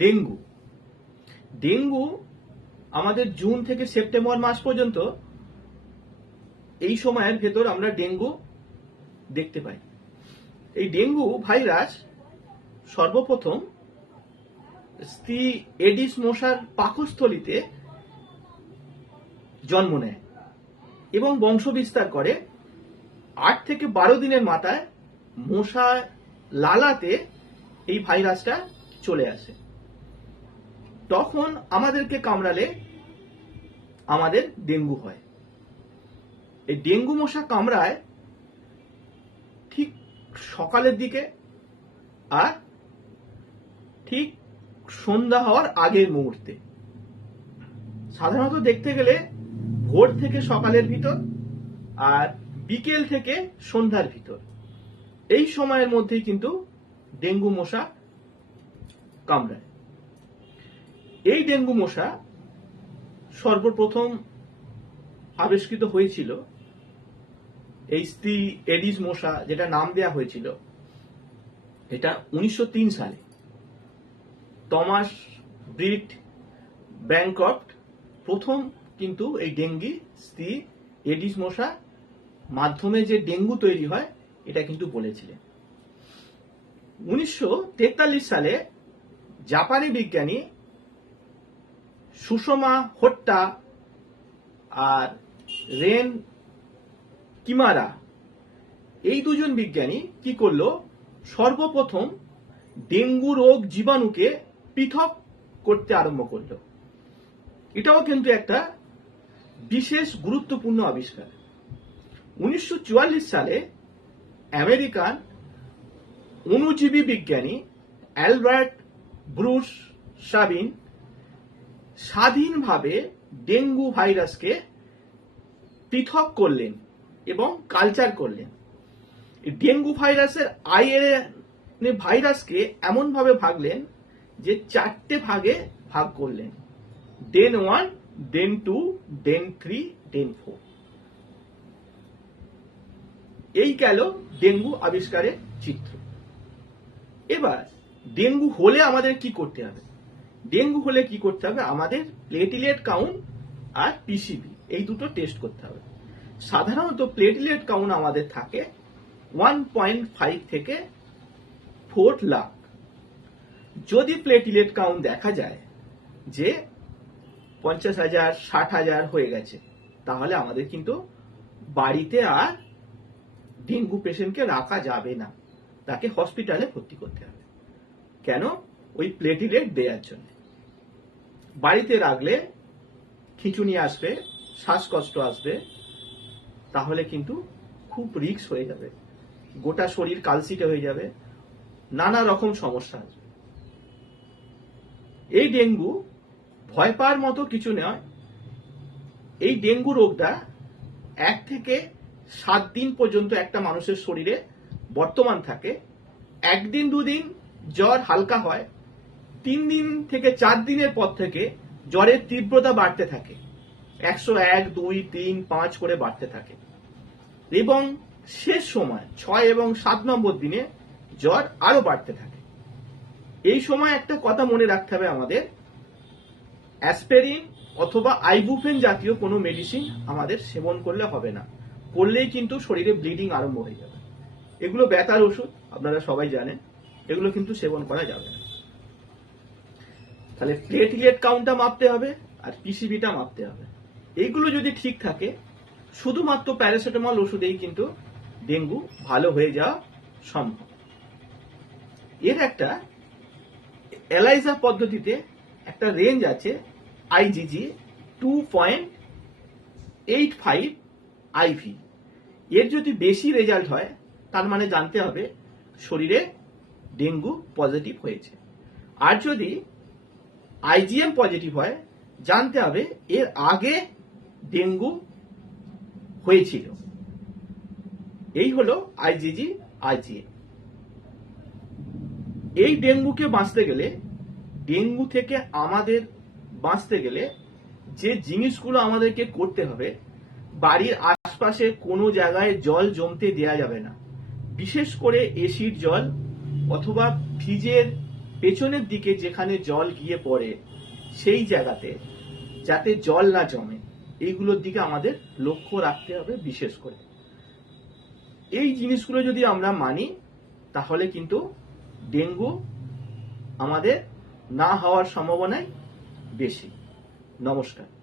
Dengue dengue আমাদের June থেকে September মাস পর্যন্ত এই সময়ের ভেতর আমরা ডেঙ্গু দেখতে পাই। এই ডেঙ্গু ভাইরাস সর্বপ্রথম স্ত্রী এডিস মশার পাকস্থলীতে জন্ম নেয় এবং বংশ বিস্তার করে। 8 থেকে 12 দিনের মাথায় মশা লালাতে এই ভাইরাসটা চলে আসে। তখন আমাদেরকে কামড়ালে আমাদের ডেঙ্গু হয়। এই ডেঙ্গু মশা কামড়ায় ঠিক সকালের দিকে আর ঠিক সন্ধ্যা হওয়ার আগের মুহূর্তে। সাধারণত দেখতে গেলে ভোর থেকে সকালের ভিতর আর বিকেল থেকে সন্ধ্যার ভিতর, এই সময়ের মধ্যেই কিন্তু ডেঙ্গু মশা কামড়ায়। এই ডেঙ্গু মশা সর্বপ্রথম আবিষ্কৃত হয়েছিল এই স্ত্রী এডিস মশা, যেটা নাম দেয়া হয়েছিল, এটা 1903 সালে টমাস ব্রিট ব্যাংক্রফট প্রথম কিন্তু এই ডেঙ্গি স্ত্রী এডিস মশা মাধ্যমে যে ডেঙ্গু তৈরি হয় এটা কিন্তু বলেছিলেন। 1943 সালে জাপানি বিজ্ঞানী সুষমা হোট্টা আর রেন কিমারা, এই দুজন বিজ্ঞানী কি করলো, সর্বপ্রথম ডেঙ্গু রোগ জীবাণুকে পৃথক করতে আরম্ভ করলো। এটাও কিন্তু একটা বিশেষ গুরুত্বপূর্ণ আবিষ্কার। 1944 সালে আমেরিকান অণুজীবী বিজ্ঞানী অ্যালবার্ট ব্রুস সাবিন স্বাধীনভাবে ডেঙ্গু ভাইরাসকে পৃথক করলেন এবং কালচার করলেন। ডেঙ্গু ভাইরাসের আরএনএ ভাইরাসকে এমন ভাবে ভাগলেন যে 4টে ভাগে ভাগ করলেন, ডেন 1, ডেন 2, ডেন 3, ডেন 4। এই গেল ডেঙ্গু আবিষ্কারের চিত্র। এবার ডেঙ্গু হলে আমাদের কি করতে হবে? ডেঙ্গু হলে কি করতে হবে? আমাদের প্লেটলেট কাউন্ট আর পিসিবি, এই দুটো টেস্ট করতে হবে। সাধারণত প্লেটলেট কাউন্ট আমাদের থাকে 1.5 থেকে 4 লাখ। যদি প্লেটলেট কাউন্ট দেখা যায় যে 50,000, 60,000 হয়ে গেছে, তাহলে আমাদের কিন্তু বাড়িতে আর ডেঙ্গু পেশেন্টকে রাখা যাবে না, তাকে হসপিটালে ভর্তি করতে হবে। কেন? ওই প্লেটলেট দেওয়ার জন্য। বাড়িতে রাখলে খিঁচুনি আসবে, শ্বাসকষ্ট আসবে, তাহলে কিন্তু খুব রিস্ক হয়ে যাবে, গোটা শরীর কালসিটে হয়ে যাবে, নানা রকম সমস্যা আসবে। এই ডেঙ্গু ভয় পাওয়ার মতো কিছু নয়। এই ডেঙ্গু রোগটা 1 থেকে 7 দিন পর্যন্ত একটা মানুষের শরীরে বর্তমান থাকে। 1 দিন 2 দিন জ্বর হালকা হয়, 3 দিন থেকে 4 দিনের পর থেকে জ্বরের তীব্রতা বাড়তে থাকে, 101, 2, 3, 5 করে বাড়তে থাকে এবং শেষ সময় 6 এবং 7 নম্বর দিনে জ্বর আরো বাড়তে থাকে। এই সময় একটা কথা মনে রাখতে হবে আমাদের, অ্যাসপিরিন অথবা আইবুপ্রোফেন জাতীয় কোনো মেডিসিন আমাদের সেবন করলে হবে না, করলেই কিন্তু শরীরে ব্লিডিং আরম্ভ হয়ে যাবে। এগুলো ব্যথার ওষুধ, আপনারা সবাই জানেন, এগুলো কিন্তু সেবন করা যাবে না। তাহলে প্লেটলেট কাউন্টটা মাপতে হবে আর পিসিবিটা মাপতে হবে। এইগুলো যদি ঠিক থাকে, শুধুমাত্র প্যারাসিটামল ওষুধেই কিন্তু ডেঙ্গু ভালো হয়ে যাওয়া সম্ভব। এর একটা এলাইজা পদ্ধতিতে একটা রেঞ্জ আছে, আইজিজি 2.85 IV। এর যদি বেশি রেজাল্ট হয়, তার মানে জানতে হবে শরীরে ডেঙ্গু পজিটিভ হয়েছে। আর যদি আইজিএম পজিটিভ হয়, জানতে হবে এর আগে ডেঙ্গু হয়েছিল। এই হলো আইজিজি, আইজিএম। এই ডেঙ্গুকে বাঁচতে গেলে, ডেঙ্গু থেকে আমাদের বাঁচতে গেলে যে জিনিসগুলো আমাদেরকে করতে হবে, বাড়ির আশপাশে কোনো জায়গায় জল জমতে দেয়া যাবে না, বিশেষ করে এসির জল অথবা ফ্রিজের পেছনের দিকে যেখানে জল গিয়ে পড়ে সেই জায়গাতে যাতে জল না জমে এইগুলোর দিকে আমাদের লক্ষ্য রাখতে হবে বিশেষ করে। এই জিনিসগুলো যদি আমরা মানি তাহলে কিন্তু ডেঙ্গু আমাদের না হওয়ার সম্ভাবনাই বেশি। নমস্কার।